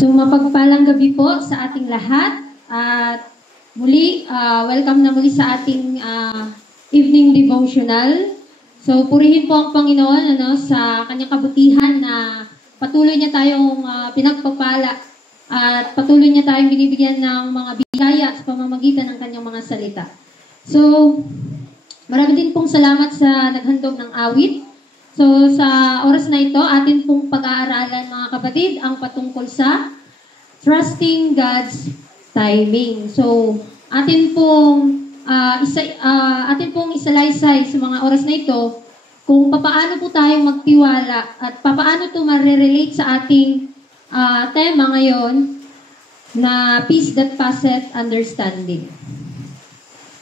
So, mapagpalang gabi po sa ating lahat. At muli, welcome na muli sa ating evening devotional. So, purihin po ang Panginoon sa kanyang kabutihan na patuloy niya tayong pinagpapala at patuloy niya tayong binibigyan ng mga biyaya sa pamamagitan ng kanyang mga salita. So, marami din pong salamat sa naghandog ng awit. So, sa oras na ito, atin pong pag-aaralan mga kapatid ang patungkol sa trusting God's timing. So, atin pong isalaysay sa mga oras na ito kung paano po tayong magtiwala at paano ito marerelate sa ating tema ngayon na peace that passeth understanding.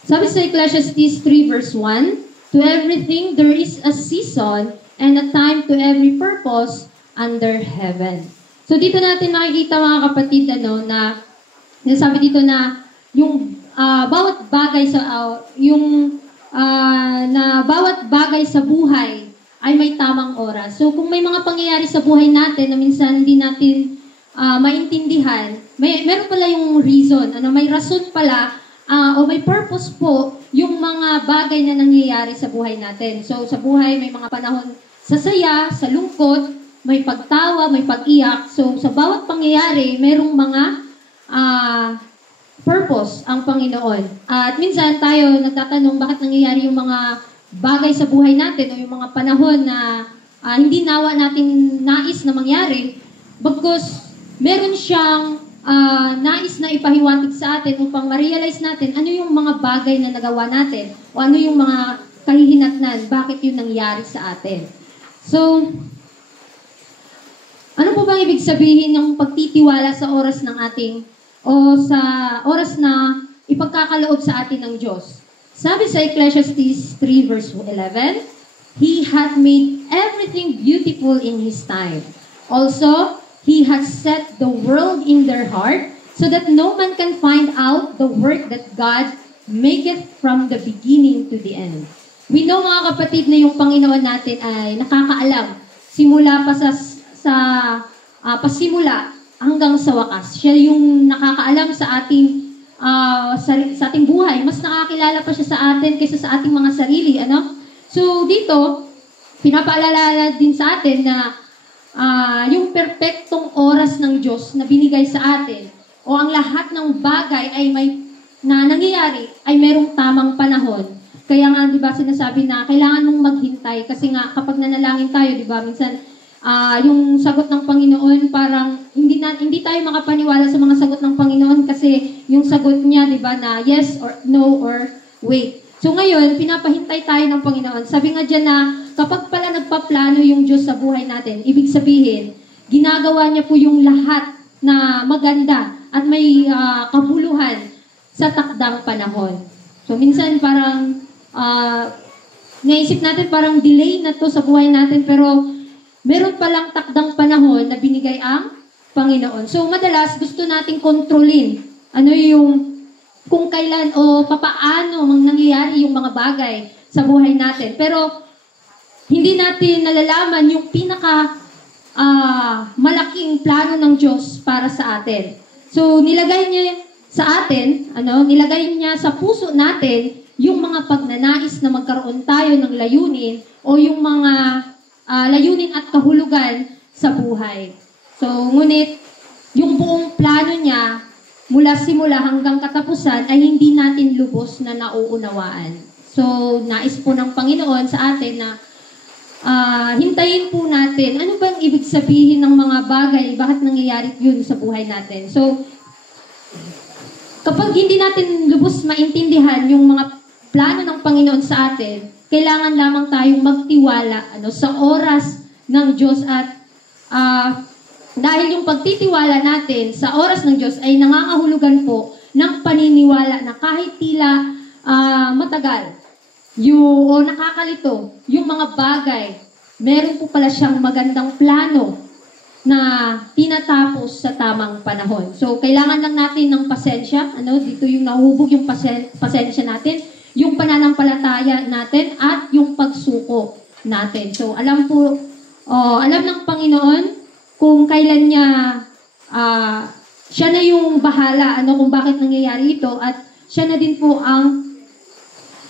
Sabi sa Ecclesiastes 3 verse 1, to everything there is a season and a time to every purpose under heaven. So dito natin makikita mga kapatid na sabi dito na yung bawat bagay sa buhay ay may tamang oras. So kung may mga pangyayari sa buhay natin na minsan hindi natin maintindihan, meron pala yung reason, may rason pala o may purpose po yung mga bagay na nangyayari sa buhay natin. So, sa buhay, may mga panahon sa saya, sa lungkot, may pagtawa, may pag-iyak. So, sa bawat pangyayari, merong mga purpose ang Panginoon. At minsan tayo nagtatanong bakit nangyayari yung mga bagay sa buhay natin o yung mga panahon na hindi nawa natin nais na mangyari because meron siyang nais na ipahiwatig sa atin upang ma-realize natin ano yung mga bagay na nagawa natin o ano yung mga kahihinatnan, bakit yun nangyari sa atin. So, ano po bang ibig sabihin ng pagtitiwala sa oras ng ating o sa oras na ipagkakaloob sa atin ng Diyos? Sabi sa Ecclesiastes 3 verse 11, He hath made everything beautiful in His time. Also, He has set the world in their heart so that no man can find out the work that God maketh from the beginning to the end. We know mga kapatid na yung Panginoon natin ay nakakaalam simula pa sa pasimula hanggang sa wakas. Siya yung nakakaalam sa ating buhay. Mas nakakilala pa siya sa atin kaysa sa ating mga sarili. So dito, pinapaalala din sa atin na yung perpektong oras ng Diyos na binigay sa atin o ang lahat ng bagay ay na nangyayari ay merong tamang panahon. Kaya nga, di ba, sinasabi na kailangan mong maghintay kasi nga kapag nanalangin tayo, di ba, minsan yung sagot ng Panginoon parang hindi tayo makapaniwala sa mga sagot ng Panginoon kasi yung sagot niya, di ba, na yes or no or wait. So ngayon, pinapahintay tayo ng Panginoon. Sabi nga dyan na kapag pala nagpaplano yung Diyos sa buhay natin, ibig sabihin, ginagawa niya po yung lahat na maganda at may kabuluhan sa takdang panahon. So minsan parang naisip natin parang delay na to sa buhay natin pero meron palang takdang panahon na binigay ang Panginoon. So madalas gusto nating kontrolin kung kailan o papaano nangyayari yung mga bagay sa buhay natin. Pero hindi natin nalalaman yung malaking plano ng Diyos para sa atin. So nilagay niya sa atin, nilagay niya sa puso natin yung mga pagnanais na magkaroon tayo ng layunin o yung mga layunin at kahulugan sa buhay. So ngunit yung buong plano niya mula simula hanggang katapusan ay hindi natin lubos na nauunawaan. So, nais po ng Panginoon sa atin na hintayin po natin ano bang ibig sabihin ng mga bagay, bakit nangyayari yun sa buhay natin. So, kapag hindi natin lubos maintindihan yung mga plano ng Panginoon sa atin, kailangan lamang tayong magtiwala sa oras ng Diyos at dahil yung pagtitiwala natin sa oras ng Diyos ay nangangahulugan po ng paniniwala na kahit tila matagal o nakakalito yung mga bagay, meron po pala siyang magandang plano na tinatapos sa tamang panahon. So, kailangan lang natin ng pasensya. Dito yung nahuhubog yung pasensya natin, yung pananampalataya natin, at yung pagsuko natin. So, alam ng Panginoon kung kailan niya, siya na yung bahala, kung bakit nangyayari ito, at siya na din po ang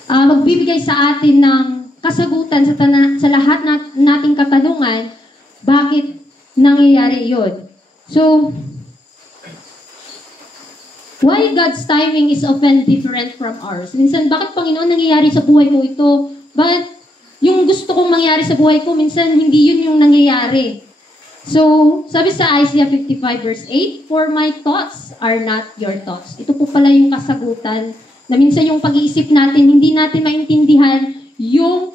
magbibigay sa atin ng kasagutan sa lahat nating katanungan, bakit nangyayari yun. So, why God's timing is often different from ours? Minsan, bakit Panginoon nangyayari sa buhay ko ito? Bakit yung gusto kong mangyari sa buhay ko, minsan hindi yun yung nangyayari? So, sabi sa Isaiah 55 verse 8, "For my thoughts are not your thoughts." Ito po pala yung kasagutan na minsan yung pag-iisip natin, hindi natin maintindihan yung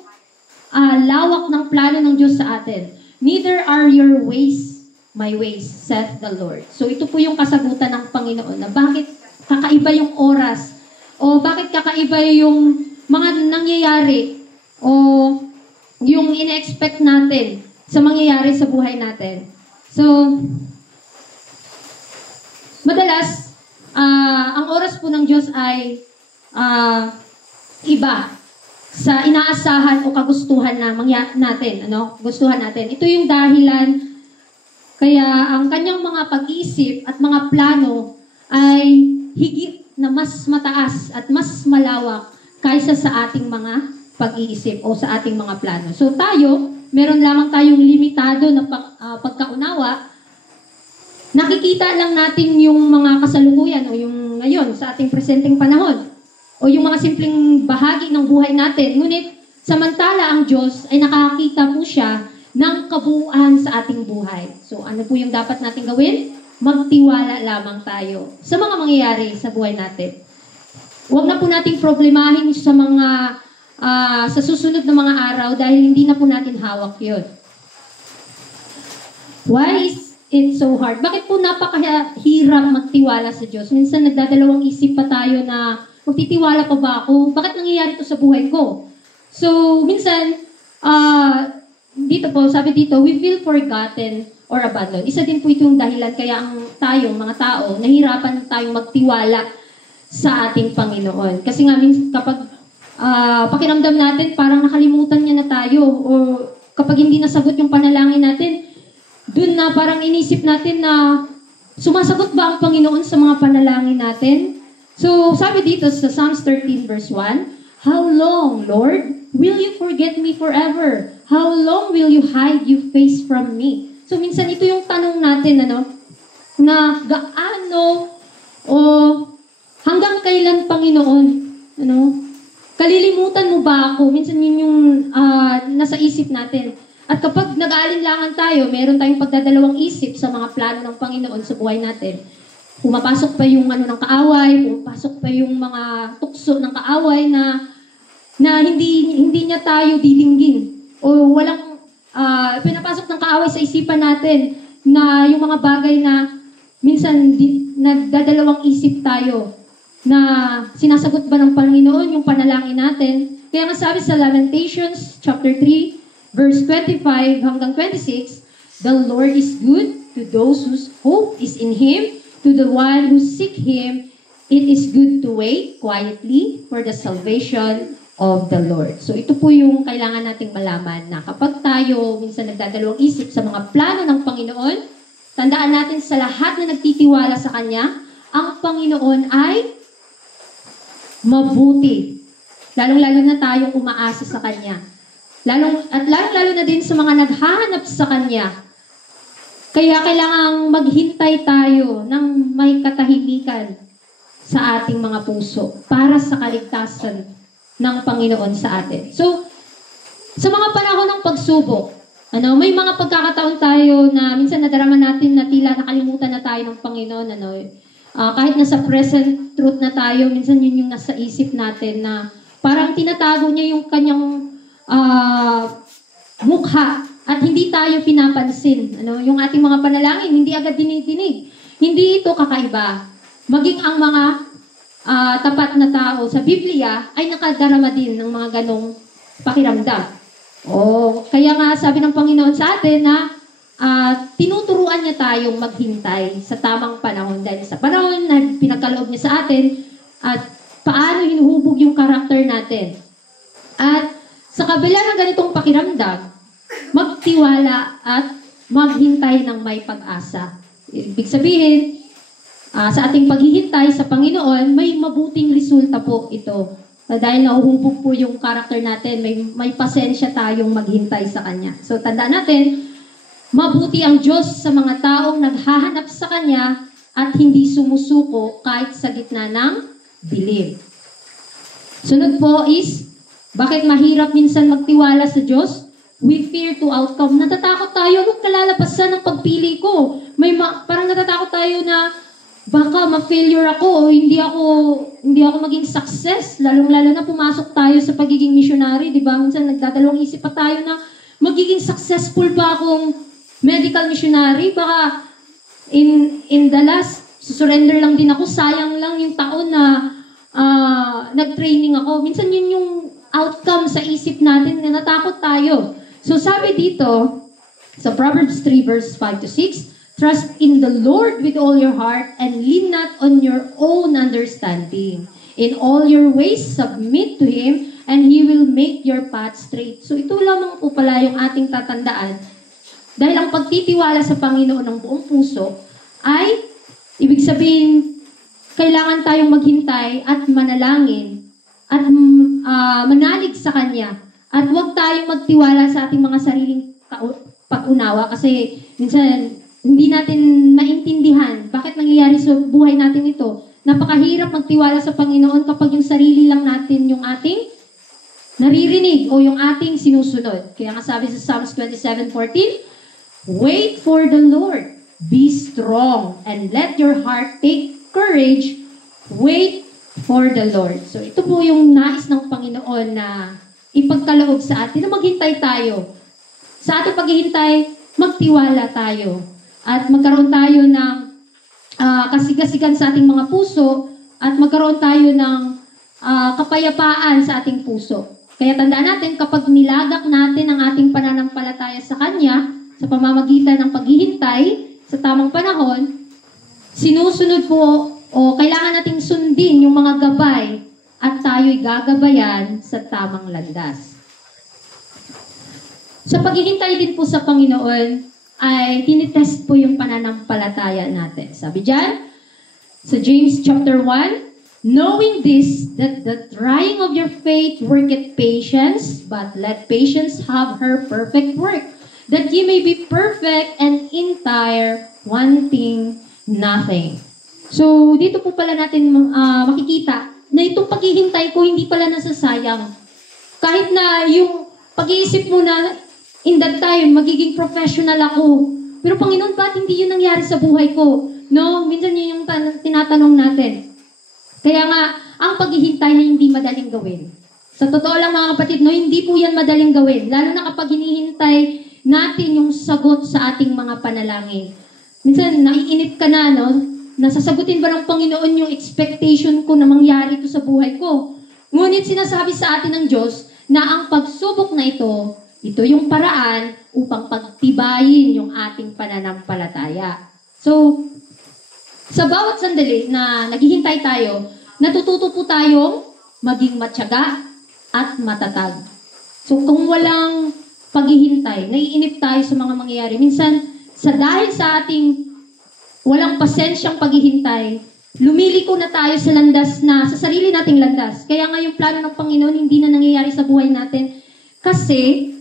lawak ng plano ng Diyos sa atin. "Neither are your ways my ways, saith the Lord." So, ito po yung kasagutan ng Panginoon na bakit kakaiba yung oras o bakit kakaiba yung mga nangyayari o yung ina-expect natin sa mangyayari sa buhay natin. So, madalas, ang oras po ng Diyos ay iba sa inaasahan o kagustuhan na natin. Gustuhan natin. Ito yung dahilan kaya ang kanyang mga pag-iisip at mga plano ay higit na mas mataas at mas malawak kaysa sa ating mga pag-iisip o sa ating mga plano. So tayo, meron lamang tayong limitado na pagkaunawa. Nakikita lang natin yung mga kasalukuyan o yung ngayon sa ating presenteng panahon o yung mga simpleng bahagi ng buhay natin. Ngunit samantala ang Diyos ay nakakita po siya ng kabuuan sa ating buhay. So ano po yung dapat natin gawin? Magtiwala lamang tayo sa mga mangyayari sa buhay natin. Huwag na po nating problemahin sa mga sa susunod na mga araw dahil hindi na po natin hawak yun. Why is it so hard? Bakit po napakahirap magtiwala sa Diyos? Minsan nagdadalawang isip pa tayo na magtitiwala pa ba ako? Bakit nangyayari ito sa buhay ko? So, minsan, dito po, sabi dito, we feel forgotten or abandoned. Isa din po itong dahilan kaya ang tayong mga tao, nahirapan tayong magtiwala sa ating Panginoon. Kasi nga, kapag pakiramdam natin, parang nakalimutan niya na tayo o kapag hindi nasagot yung panalangin natin, dun na parang inisip natin na sumasagot ba ang Panginoon sa mga panalangin natin? So, sabi dito sa Psalms 13 verse 1, "How long, Lord, will you forget me forever? How long will you hide your face from me?" So, minsan ito yung tanong natin, na gaano o hanggang kailan, Panginoon, kalilimutan mo ba ako? Minsan yun yung nasa isip natin. At kapag nag-aalinlangan tayo, meron tayong pagdadalawang isip sa mga plano ng Panginoon sa buhay natin. Pumapasok pa yung ng kaaway, pumapasok pa yung mga tukso ng kaaway na hindi niya tayo didinggin. O walang pinapasok ng kaaway sa isipan natin na yung mga bagay na minsan nagdadalawang isip tayo na sinasagot ba ng Panginoon yung panalangin natin. Kaya nga sabi sa Lamentations chapter 3 verse 25 hanggang 26, "The Lord is good to those whose hope is in Him, to the one who seek Him. It is good to wait quietly for the salvation of the Lord." So ito po yung kailangan nating malaman na kapag tayo minsan nagdadalawang isip sa mga plano ng Panginoon, tandaan natin sa lahat na nagtitiwala sa Kanya, ang Panginoon ay mabuti. Lalong-lalo na tayong umaasa sa Kanya. Lalong-lalo na din sa mga naghahanap sa Kanya. Kaya kailangang maghintay tayo ng may katahimikan sa ating mga puso para sa kaligtasan ng Panginoon sa atin. So, sa mga panahon ng pagsubok, may mga pagkakataon tayo na minsan nadarama natin na tila nakalimutan na tayo ng Panginoon. Kahit nasa present truth na tayo, minsan yun yung nasa isip natin na parang tinatago niya yung kanyang mukha at hindi tayo pinapansin. Yung ating mga panalangin, hindi agad dinidinig. Hindi ito kakaiba. Maging ang mga tapat na tao sa Biblia ay nakadarama din ng mga ganong pakiramdam. Kaya nga sabi ng Panginoon sa atin na tinuturuan niya tayong maghintay sa tamang panahon. Dahil sa panahon na pinagkaloob niya sa atin at paano hinuhubog yung karakter natin. At sa kabila ng ganitong pakiramdam, magtiwala at maghintay ng may pag-asa. Ibig sabihin, sa ating paghihintay sa Panginoon, may mabuting resulta po ito. Dahil nahuhubog po yung karakter natin, may pasensya tayong maghintay sa Kanya. So, tandaan natin, mabuti ang Diyos sa mga taong naghahanap sa Kanya at hindi sumusuko kahit sa gitna ng dilim. Sunod po is, bakit mahirap minsan magtiwala sa Diyos? We fear to outcome. Natatakot tayo, anong kalalabasan ng pagpili ko? Parang natatakot tayo na baka ma-failure ako o hindi ako maging success. Lalong-lalo na pumasok tayo sa pagiging missionary, di ba? Minsan nagdadalawang isip pa tayo na magiging successful ba akong medical missionary? Baka in the last, surrender lang din ako, sayang lang yung taon na nag-training ako. Minsan yun yung outcome sa isip natin na natakot tayo. So sabi dito, sa Proverbs 3 verse 5 to 6, trust in the Lord with all your heart and lean not on your own understanding. In all your ways, submit to Him and He will make your path straight. So ito lamang po pala yung ating tatandaan. Dahil ang pagtitiwala sa Panginoon ng buong puso ay, ibig sabihin, kailangan tayong maghintay at manalangin at manalig sa Kanya. At huwag tayong magtiwala sa ating mga sariling pag-unawa kasi minsan hindi natin naintindihan bakit nangyayari sa buhay natin ito. Napakahirap magtiwala sa Panginoon kapag yung sarili lang natin yung ating naririnig o yung ating sinusunod. Kaya nga sabi sa Psalms 27:14, wait for the Lord, be strong, and let your heart take courage, wait for the Lord. So ito po yung nais ng Panginoon na ipagkaloob sa atin, na maghintay tayo. Sa ating paghihintay, magtiwala tayo. At magkaroon tayo ng kasigasigan sa ating mga puso at magkaroon tayo ng kapayapaan sa ating puso. Kaya tandaan natin, kapag nilagak natin ang ating pananampalataya sa Kanya, sa pamamagitan ng paghihintay sa tamang panahon, sinusunod po o kailangan nating sundin yung mga gabay at tayo'y gagabayan sa tamang landas. Sa paghihintay din po sa Panginoon, ay tinitest po yung pananampalataya natin. Sabi dyan, sa James chapter 1, knowing this, that the trying of your faith worketh patience, but let patience have her perfect work, that ye may be perfect and entire, wanting nothing. So, dito po pala natin makikita na itong paghihintay ko hindi pala nasasayang. Kahit na yung pag-iisip mo na in that time, magiging professional ako. Pero Panginoon, ba't hindi yun nangyari sa buhay ko? No, minsan yun yung tinatanong natin. Kaya nga, ang paghihintay ay hindi madaling gawin. Sa totoo lang mga kapatid, no, hindi po yan madaling gawin. Lalo na kapag hinihintay natin yung sagot sa ating mga panalangin. Minsan, naiinip ka na, no? Nasasagutin ba ng Panginoon yung expectation ko na mangyari ito sa buhay ko? Ngunit sinasabi sa atin ng Diyos na ang pagsubok na ito yung paraan upang pagtibayin yung ating pananampalataya. So, sa bawat sandali na naghihintay tayo, natututo po tayong maging matyaga at matatag. So, kung walang paghihintay, naiinip tayo sa mga mangyayari. Minsan, dahil sa ating walang pasensyang paghihintay, lumiliko na tayo sa landas na, sa sarili nating landas. Kaya nga yung plano ng Panginoon hindi na nangyayari sa buhay natin kasi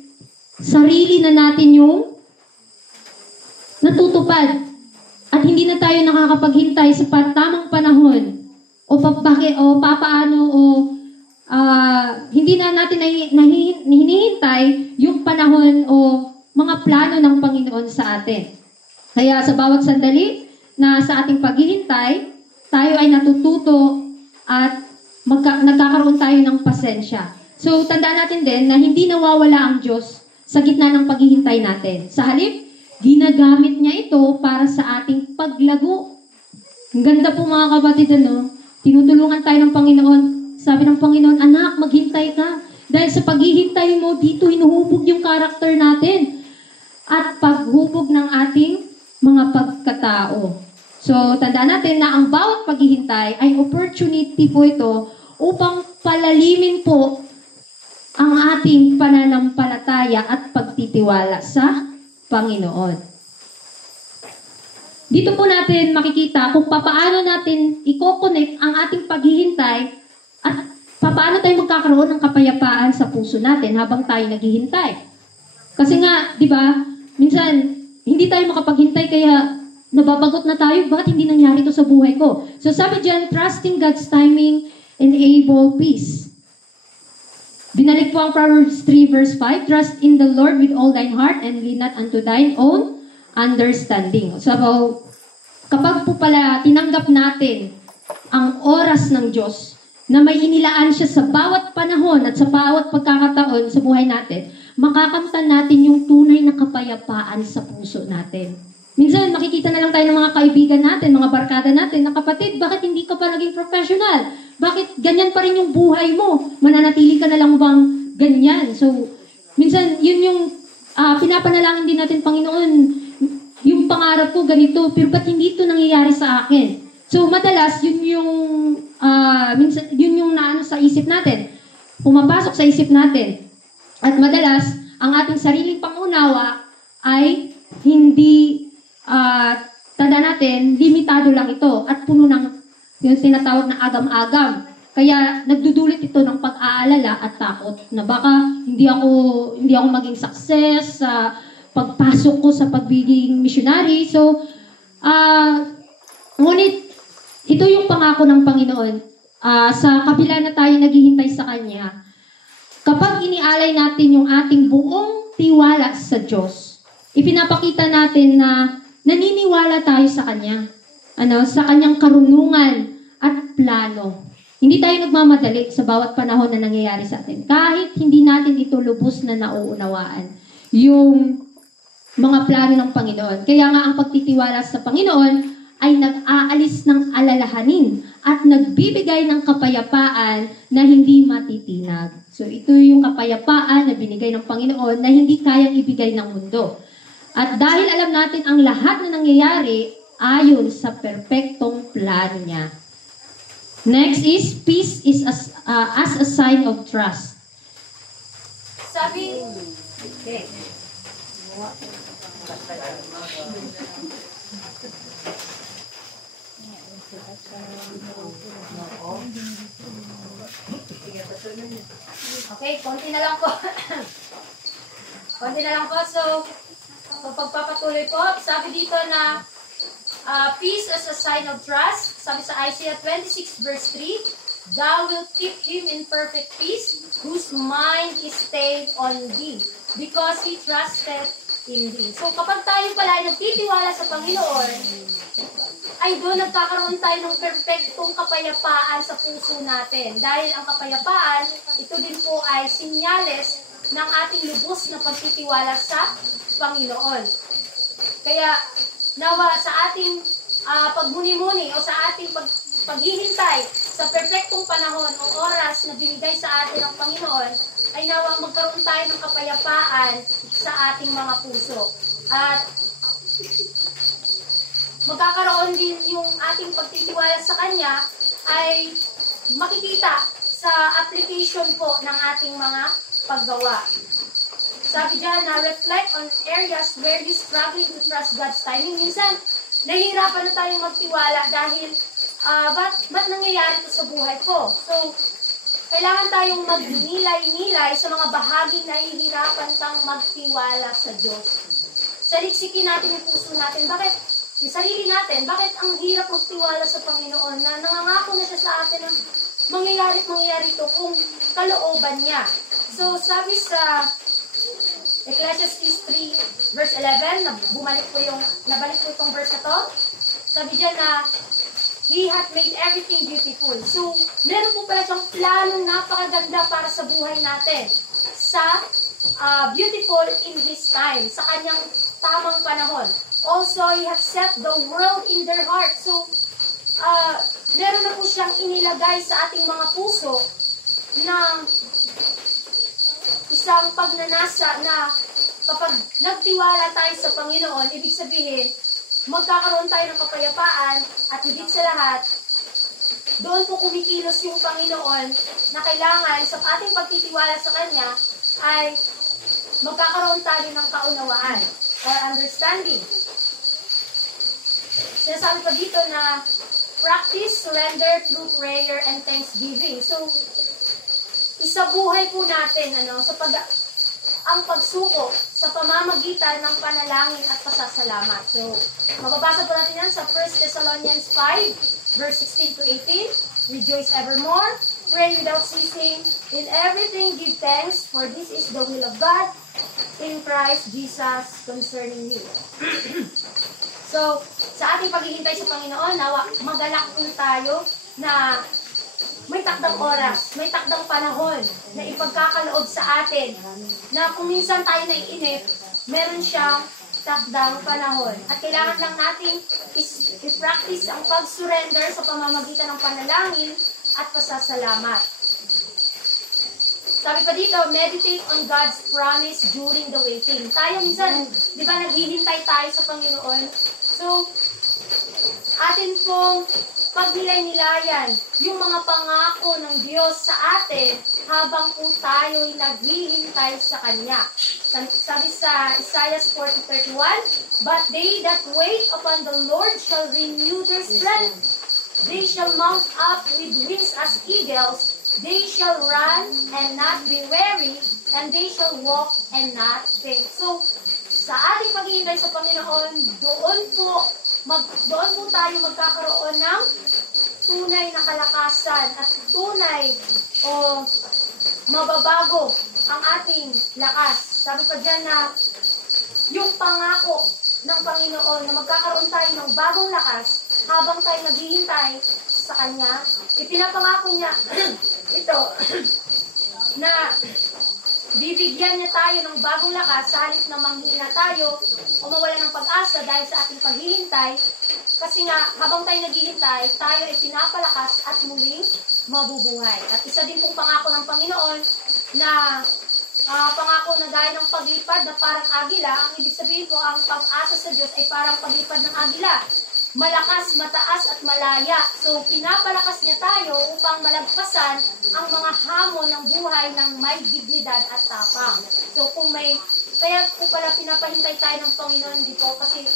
sarili na natin yung natutupad. At hindi na tayo nakakapaghintay sa tamang panahon o papaano hindi na natin hinihintay yung panahon o mga plano ng Panginoon sa atin. Kaya sa bawat sandali na sa ating paghihintay, tayo ay natututo at nagkakaroon tayo ng pasensya. So, tandaan natin din na hindi nawawala ang Diyos sa gitna ng paghihintay natin. Sa halip, ginagamit niya ito para sa ating paglago. Ang ganda po mga kapatid, ano? Tinutulungan tayo ng Panginoon. Sabi ng Panginoon, anak, maghintay ka. Dahil sa paghihintay mo, dito hinuhubog yung karakter natin. At paghubog ng ating mga pagkatao. So, tandaan natin na ang bawat paghihintay ay opportunity po ito upang palalimin po ang ating pananampalataya at pagtitiwala sa Panginoon. Dito po natin makikita kung paano natin i-connect ang ating paghihintay at paano tayo magkakaroon ng kapayapaan sa puso natin habang tayo naghihintay. Kasi nga, di ba, minsan, hindi tayo makapaghintay kaya nababagot na tayo, bakit hindi nangyari ito sa buhay ko? So sabi dyan, trusting God's timing enable peace. Binalik po ang Proverbs 3 verse 5, trust in the Lord with all thine heart and lean not unto thine own understanding. So, kapag po pala tinanggap natin ang oras ng Diyos na may inilaan siya sa bawat panahon at sa bawat pagkakataon sa buhay natin, makakamtan natin yung tunay na kapayapaan sa puso natin. Minsan, makikita na lang tayo ng mga kaibigan natin, mga barkada natin, na kapatid, bakit hindi ka pa naging professional? Bakit ganyan pa rin yung buhay mo? Mananatili ka na lang bang ganyan? So, minsan, yun yung pinapanalangin din natin, Panginoon, yung pangarap ko ganito, pero ba't hindi ito nangyayari sa akin? So, madalas, yun yung, minsan, yun yung naano sa isip natin. Pumapasok sa isip natin. At madalas, ang ating sariling pangunawa ay hindi tanda natin, limitado lang ito at puno ng yung tinatawag na agam-agam. Kaya nagdudulot ito ng pag-aalala at takot na baka hindi ako maging success sa pagpasok ko sa pagiging missionary. So, ngunit ito yung pangako ng Panginoon. Sa kabila na tayo naghihintay sa Kanya, kapag inialay natin yung ating buong tiwala sa Diyos, ipinapakita natin na naniniwala tayo sa Kanya, sa Kanyang karunungan at plano. Hindi tayo nagmamadali sa bawat panahon na nangyayari sa atin. Kahit hindi natin ito lubos na nauunawaan yung mga plano ng Panginoon. Kaya nga ang pagtitiwala sa Panginoon ay nag-aalis ng alalahanin at nagbibigay ng kapayapaan na hindi matitinag. So ito yung kapayapaan na binigay ng Panginoon na hindi kayang ibigay ng mundo. At dahil alam natin ang lahat na nangyayari ayon sa perpektong plano niya. Next is, peace is as a sign of trust. Sabi, okay. Okay, konti na lang po. Konti na lang po. So, pagpapatuloy po, sabi dito na peace as a sign of trust. Sabi sa Isaiah 26 verse 3, Thou wilt keep him in perfect peace, whose mind is stayed on thee, because he trusted in thee. So kapag tayo pala ay nagtitiwala sa Panginoon, ay doon nagkakaroon tayo ng perfectong kapayapaan sa puso natin. Dahil ang kapayapaan, ito din po ay sinyales ng ating lubos na pagtitiwala sa Panginoon. Kaya nawa sa ating pagmuni-muni o sa ating paghihintay sa perfectong panahon o oras na binigay sa atin ng Panginoon, ay nawa magkaroon tayo ng kapayapaan sa ating mga puso. At magkakaroon din yung ating pagtitiwala sa Kanya ay makikita sa application po ng ating mga paggawa. Sabi dyan na reflect on areas where you're struggling to trust God's timing. Minsan, nahihirapan na tayong magtiwala dahil ba't nangyayari ito sa buhay ko? So, kailangan tayong magnilay-nilay sa mga bahaging nahihirapan tang magtiwala sa Diyos. Saliksikin natin yung puso natin. Bakit? Yung sarili natin, bakit ang hirap magtiwala sa Panginoon na nangangako na siya sa atin ng mangyayari ito kung kalooban niya. So, sabi sa Ecclesiastes 3 verse 11, nabalik po itong verse na to. Sabi dyan na, He hath made everything beautiful. So, meron po pala siyang planong napakaganda para sa buhay natin. Sa beautiful in His time, sa kanyang tamang panahon. Also, He hath set the world in their heart. So, meron na po siyang inilagay sa ating mga puso ng isang pagnanasa na kapag nagtiwala tayo sa Panginoon, ibig sabihin, magkakaroon tayo ng kapayapaan at higit sa lahat, doon po kumikilos yung Panginoon na kailangan sa ating pagtitiwala sa Kanya ay magkakaroon tayo ng kaunawaan or understanding. Sinasabi pa dito na practice surrender through prayer and thanksgiving. So, isabuhay po natin ang pagsuko sa pamamagitan ng panalangin at pasasalamat. So, mababasa po natin yan sa 1 Thessalonians 5, verse 16 to 18. Rejoice evermore, pray without ceasing, in everything give thanks, for this is the will of God in Christ Jesus concerning you. So, sa ating paghihintay sa Panginoon, magalak po tayo na may takdang oras, may takdang panahon na ipagkakaloob sa atin na kung minsan tayo naiinip, meron siyang takdang panahon. At kailangan lang natin i-practice ang pag-surrender sa pamamagitan ng panalangin at pasasalamat. Sabi pa dito, meditate on God's promise during the waiting. Tayo minsan, di ba, naghihintay tayo sa Panginoon. So, atin pong pagnilay-nilayan yung mga pangako ng Diyos sa atin habang po tayo'y naghihintay sa Kanya. Sabi sa Isaiah 40:31, but they that wait upon the Lord shall renew their strength. They shall mount up with wings as eagles. They shall run and not be weary, and they shall walk and not faint. So, sa ating paghihintay sa Panginoon, doon po tayo magkakaroon ng tunay na kalakasan at tunay o mababago ang ating lakas. Sabi pa dyan na yung pangako ng Panginoon na magkakaroon tayo ng bagong lakas habang tayo naghihintay sa Kanya, ipinapangako niya ito na bibigyan niya tayo ng bagong lakas sa halip na manghina tayo o mawala ng pag-asa dahil sa ating paghihintay. Kasi nga, habang tayo naghihintay, tayo ay pinapalakas at muling mabubuhay. At isa din pong pangako ng Panginoon na pangako na gaya ng paglipad na parang agila. Ang ibig sabihin po, ang pag-asa sa Diyos ay parang paglipad ng agila. Malakas, mataas at malaya. So, pinapalakas niya tayo upang malagpasan ang mga hamon ng buhay ng may dignidad at tapang. So, kaya po pala pinapahintay tayo ng Panginoon dito kasi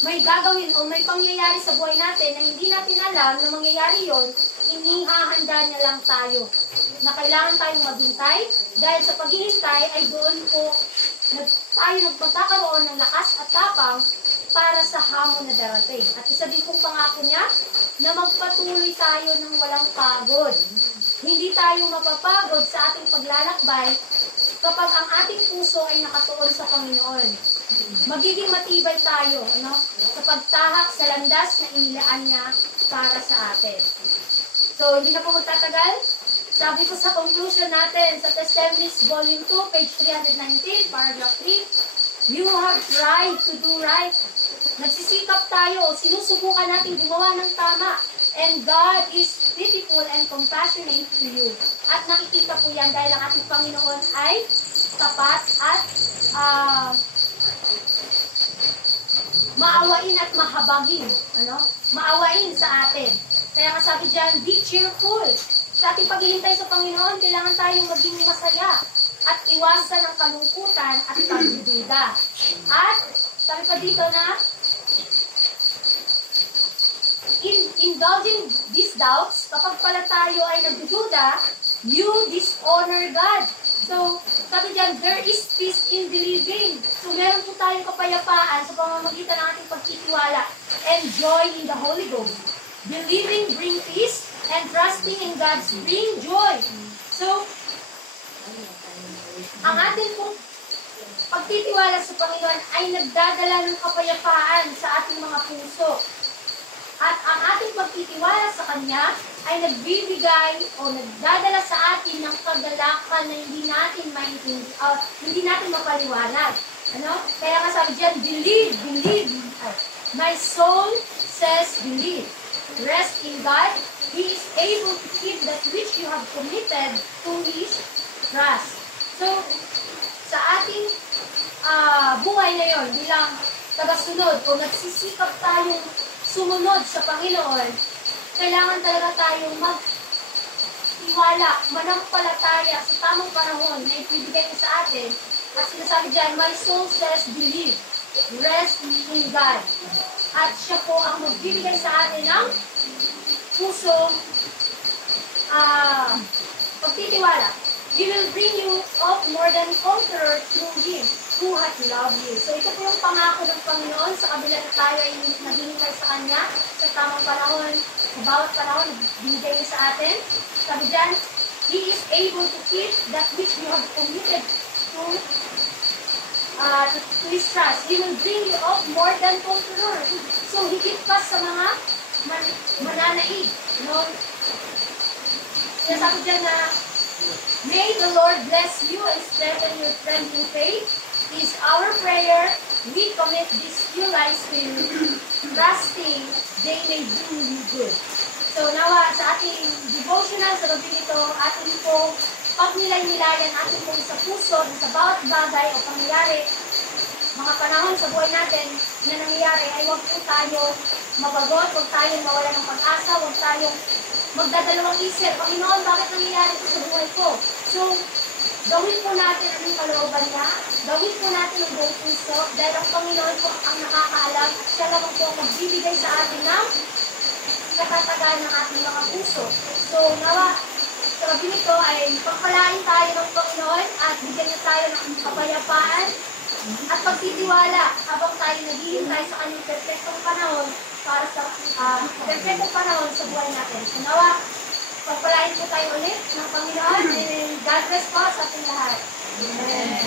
may gagawin o may pangyayari sa buhay natin na hindi natin alam na mangyayari yon, inihahanda niya lang tayo. Na kailangan tayong maghintay dahil sa paghihintay ay doon po tayo magkakaroon ng lakas at tapang para sa hamon na darating. At isa din pong pangako niya na magpatuloy tayo ng walang pagod. Hindi tayo mapapagod sa ating paglalakbay kapag ang ating puso ay nakatuon sa Panginoon. Magiging matibay tayo sa pagtahak sa landas na inilaan niya para sa atin. So, hindi na po magtatagal. Sabi ko sa conclusion natin sa Testimonies Volume 2, page 319, paragraph 3, you have tried to do right. Nagsisikap tayo, sinusubukan natin gumawa ng tama. And God is pitiful and compassionate to you. At nakikita po yan dahil ang ating Panginoon ay tapat at maawain at mahabagin. Maawain sa atin. Kaya nga sabi dyan, be cheerful. Sa ating paghihintay sa Panginoon, kailangan tayong maging masaya at iwasan ang kalungkutan at pagdududa. At sabi pa dito na, indulging these doubts, kapag pala tayo ay nagdududa, you dishonor God. So, sabi dyan, there is peace in believing. So, meron po tayong kapayapaan sa pamamagitan ng ating pagtitiwala and joy in the Holy Ghost. Believing bring peace and trusting in God's bring joy. So, ang ating pong pagtitiwala sa Panginoon ay nagdadala ng kapayapaan sa ating mga puso. At ang ating pagtitiwala sa Kanya ay nagbibigay o nagdadala sa atin ng kagalakan na hindi natin hindi natin mapaliwanag. Ano? Kaya nga sabi diyan, believe, believe. My soul says believe. Rest in God. He is able to keep that which you have committed to His trust. So, sa ating buhay na yon bilang tagasunod o nagsisikap tayong sumunod sa Panginoon, kailangan talaga tayong magtiwala, manampalataya sa tamang panahon na ibibigay niya sa atin. At sinasabi dyan, my soul says believe, rest in God. At siya po ang magbibigay sa atin ng pusong pagtitiwala. He will bring you up more than conqueror through Him who has loved you. So ito po yung pangako ng Panginoon sa kabila na tayo ay naghihintay sa Kanya sa tamang panahon. Sa bawat panahon, binigay niya sa atin. Sabi dyan, He is able to keep that which you have committed to His trust. He will bring you up more than conqueror. So higit pa sa mga mananaig. No? Sinasabi dyan na, may the Lord bless you and strengthen your trembling faith. Is our prayer. We commit these few lives to you, trusting they may do you good. So nawa sa ating devotional sa gabi nito, ating pong pagnilay-nilayan, ating pong sa puso, sa bawat bagay o pangyayari, mga panahon sa buhay natin na nangyayari, ay huwag po tayo mabagot, huwag tayong mawala ng pag-asa, huwag tayong magdadalawang isip. Panginoon, bakit nangyayari ito sa buhay ko? So, gawin po natin ang kalooban niya, gawin po natin ang buong puso, dahil ang Panginoon po ang nakakaalam, siya lamang po ang magbibigay sa atin ng katatagan ng ating mga puso. So, nawa, sa gabi nito ay pagpalain tayo ng Panginoon at bigyan niya tayo ng kapayapaan at pagtitiwala habang tayo naghihintay sa kanyang perfectong panahon para sa perfectong panahon sa buhay natin. So, nawa, pagpalain po tayo ulit ng Panginoon and God bless po sa ating lahat. Amen.